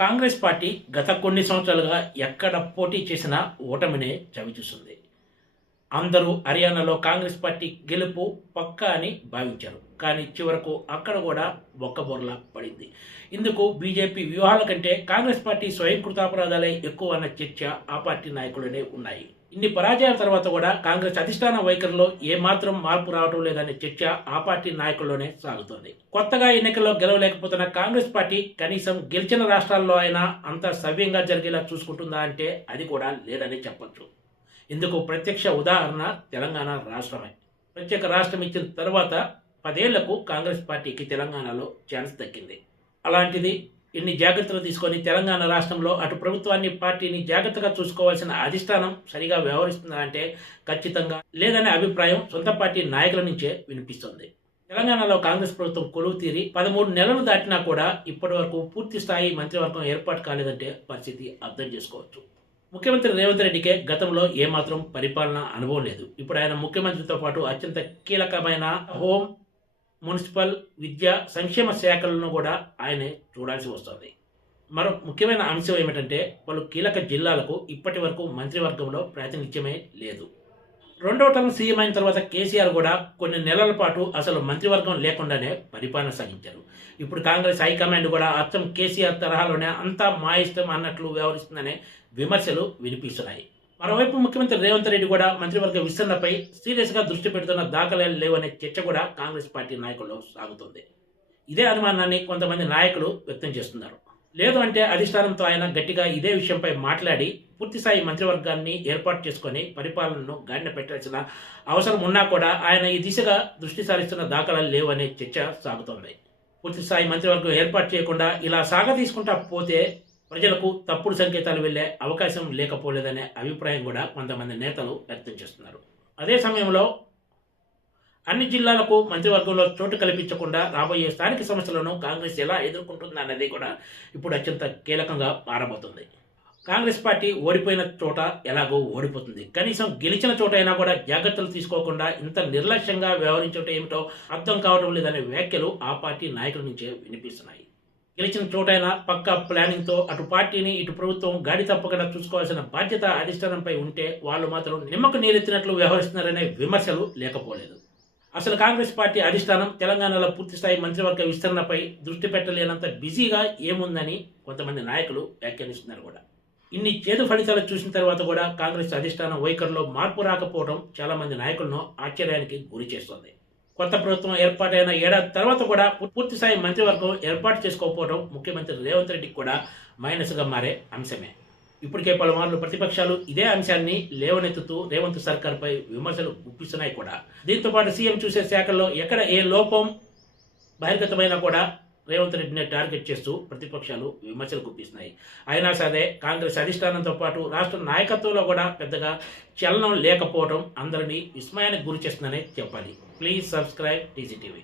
Congress party గత కొన్ని సంవత్సరాలుగా ఎక్కడ పోటీ చేసినా ఓటమినే చవిచూస్తుంది. అందరూ హర్యానాలో కాంగ్రెస్ పార్టీ గెలుపు పక్కా అని భావించారు. కానీ చివరకు అక్కడ కూడా బొక్కబొర్లా పడింది. ఇందుకు బీజేపీ వ్యూహాల కంటే కాంగ్రెస్ పార్టీ స్వయంకృతాపరాధాలే ఎక్కువ అన్న చర్చ ఆ పార్టీ నాయకులనే ఉన్నాయి. ఇన్ని పరాజయాల తర్వాత కూడా కాంగ్రెస్ అధిష్టాన వైఖరిలో ఏమాత్రం మార్పు రావడం లేదనే చర్చ ఆ పార్టీ నాయకుల్లోనే సాగుతోంది. కొత్తగా ఎన్నికల్లో గెలవలేకపోతున్న కాంగ్రెస్ పార్టీ కనీసం గెలిచిన రాష్ట్రాల్లో అయినా అంత సవ్యంగా జరిగేలా చూసుకుంటుందా అంటే అది కూడా లేదని చెప్పొచ్చు. ఇందుకు ప్రత్యక్ష ఉదాహరణ తెలంగాణ రాష్ట్రమే. ప్రత్యేక రాష్ట్రం ఇచ్చిన తర్వాత 10 ఏళ్లకు కాంగ్రెస్ పార్టీకి తెలంగాణలో ఛాన్స్ దక్కింది. అలాంటిది ఇన్ని జాగ్రత్తలు తీసుకొని తెలంగాణ రాష్ట్రంలో అటు ప్రభుత్వాన్ని పార్టీని జాగ్రత్తగా చూసుకోవాల్సిన అధిష్టానం సరిగా వ్యవహరిస్తుందా అంటే ఖచ్చితంగా లేదనే అభిప్రాయం సొంత పార్టీ నాయకుల నుంచే వినిపిస్తోంది. తెలంగాణలో కాంగ్రెస్ ప్రభుత్వం కొలువు తీరి 13 నెలలు దాటినా కూడా ఇప్పటి వరకు పూర్తి స్థాయి మంత్రివర్గం ఏర్పాటు కాలేదంటే పరిస్థితి అర్థం చేసుకోవచ్చు. ముఖ్యమంత్రి రేవంత్ రెడ్డికే గతంలో ఏమాత్రం పరిపాలన అనుభవం లేదు. ఇప్పుడు ఆయన ముఖ్యమంత్రితో పాటు అత్యంత కీలకమైన హోం, మున్సిపల్, విద్య, సంక్షేమ శాఖలను కూడా ఆయనే చూడాల్సి వస్తుంది. మరో ముఖ్యమైన అంశం ఏమిటంటే పలు కీలక జిల్లాలకు ఇప్పటి వరకు మంత్రివర్గంలో ప్రాతినిధ్యమే లేదు. రెండవ టర్మ్ సీఎం అయిన తర్వాత కేసీఆర్ కూడా కొన్ని నెలల పాటు అసలు మంత్రివర్గం లేకుండానే పరిపాలన సాగించారు. ఇప్పుడు కాంగ్రెస్ హైకమాండ్ కూడా అచ్చం కేసీఆర్ తరహాలోనే అంతా మా ఇష్టం అన్నట్లు వ్యవహరిస్తుందనే విమర్శలు వినిపిస్తున్నాయి. మరోవైపు ముఖ్యమంత్రి రేవంత్ రెడ్డి కూడా మంత్రివర్గ విస్తరణపై సీరియస్గా దృష్టి పెడుతున్న దాఖలాలు లేవనే చర్చ కూడా కాంగ్రెస్ పార్టీ నాయకుల్లో సాగుతుంది. ఇదే అనుమానాన్ని కొంతమంది నాయకులు వ్యక్తం చేస్తున్నారు. లేదు అంటే అధిష్టానంతో ఆయన గట్టిగా ఇదే విషయంపై మాట్లాడి పూర్తిస్థాయి మంత్రివర్గాన్ని ఏర్పాటు చేసుకొని పరిపాలనను గాడిన పెట్టాల్సిన అవసరం ఉన్నా కూడా ఆయన ఈ దిశగా దృష్టి సారిస్తున్న దాఖలాలు లేవనే చర్చ సాగుతోంది. పూర్తిస్థాయి మంత్రివర్గం ఏర్పాటు చేయకుండా ఇలా సాగతీసుకుంటా పోతే ప్రజలకు తప్పుడు సంకేతాలు వెళ్లే అవకాశం లేకపోలేదనే అభిప్రాయం కూడా కొంతమంది నేతలు వ్యక్తం చేస్తున్నారు. అదే సమయంలో అన్ని జిల్లాలకు మంత్రివర్గంలో చోటు కల్పించకుండా రాబోయే స్థానిక సమస్యలను కాంగ్రెస్ ఎలా ఎదుర్కొంటుందన్నది కూడా ఇప్పుడు అత్యంత కీలకంగా మారబోతుంది. కాంగ్రెస్ పార్టీ ఓడిపోయిన చోట ఎలాగో ఓడిపోతుంది, కనీసం గెలిచిన చోట అయినా కూడా జాగ్రత్తలు తీసుకోకుండా ఇంత నిర్లక్ష్యంగా వ్యవహరించడం ఏమిటో అర్థం కావడం లేదనే వ్యాఖ్యలు ఆ పార్టీ నాయకుల నుంచే వినిపిస్తున్నాయి. గెలిచిన చోటైనా పక్కా ప్లానింగ్తో అటు పార్టీని ఇటు ప్రభుత్వం గాడి తప్పకుండా చూసుకోవాల్సిన బాధ్యత అధిష్టానంపై ఉంటే వాళ్ళు మాత్రం నిమ్మకు నీరెత్తినట్లు వ్యవహరిస్తున్నారనే విమర్శలు లేకపోలేదు. అసలు కాంగ్రెస్ పార్టీ అధిష్టానం తెలంగాణలో పూర్తిస్థాయి మంత్రివర్గ విస్తరణపై దృష్టి పెట్టలేనంత బిజీగా ఏముందని కొంతమంది నాయకులు వ్యాఖ్యానిస్తున్నారు కూడా. ఇన్ని చేదు ఫలితాలు చూసిన తర్వాత కూడా కాంగ్రెస్ అధిష్టానం వైఖరిలో మార్పు రాకపోవడం చాలా మంది నాయకులను ఆశ్చర్యానికి గురి చేస్తోంది. కొత్త ప్రభుత్వం ఏర్పాటైన ఏడాది తర్వాత కూడా పూర్తిస్థాయి మంత్రివర్గం ఏర్పాటు చేసుకోకపోవడం ముఖ్యమంత్రి రేవంత్ రెడ్డికి కూడా మైనస్గా మారే అంశమే. ఇప్పటికే పలుమార్లు ప్రతిపక్షాలు ఇదే అంశాన్ని లేవనెత్తుతూ రేవంత్ సర్కార్పై విమర్శలు గుప్పిస్తున్నాయి కూడా. దీంతో పాటు సీఎం చూసే శాఖల్లో ఎక్కడ ఏ లోపం బహిర్గతమైనా కూడా రేవంత్ రెడ్డిని టార్గెట్ చేస్తూ ప్రతిపక్షాలు విమర్శలు గుప్పిస్తున్నాయి. అయినా సరే కాంగ్రెస్ అధిష్టానంతో పాటు రాష్ట్ర నాయకత్వంలో కూడా పెద్దగా చలనం లేకపోవడం అందరినీ విస్మయానికి గురి చేస్తుందనే చెప్పాలి. Please subscribe TGTV.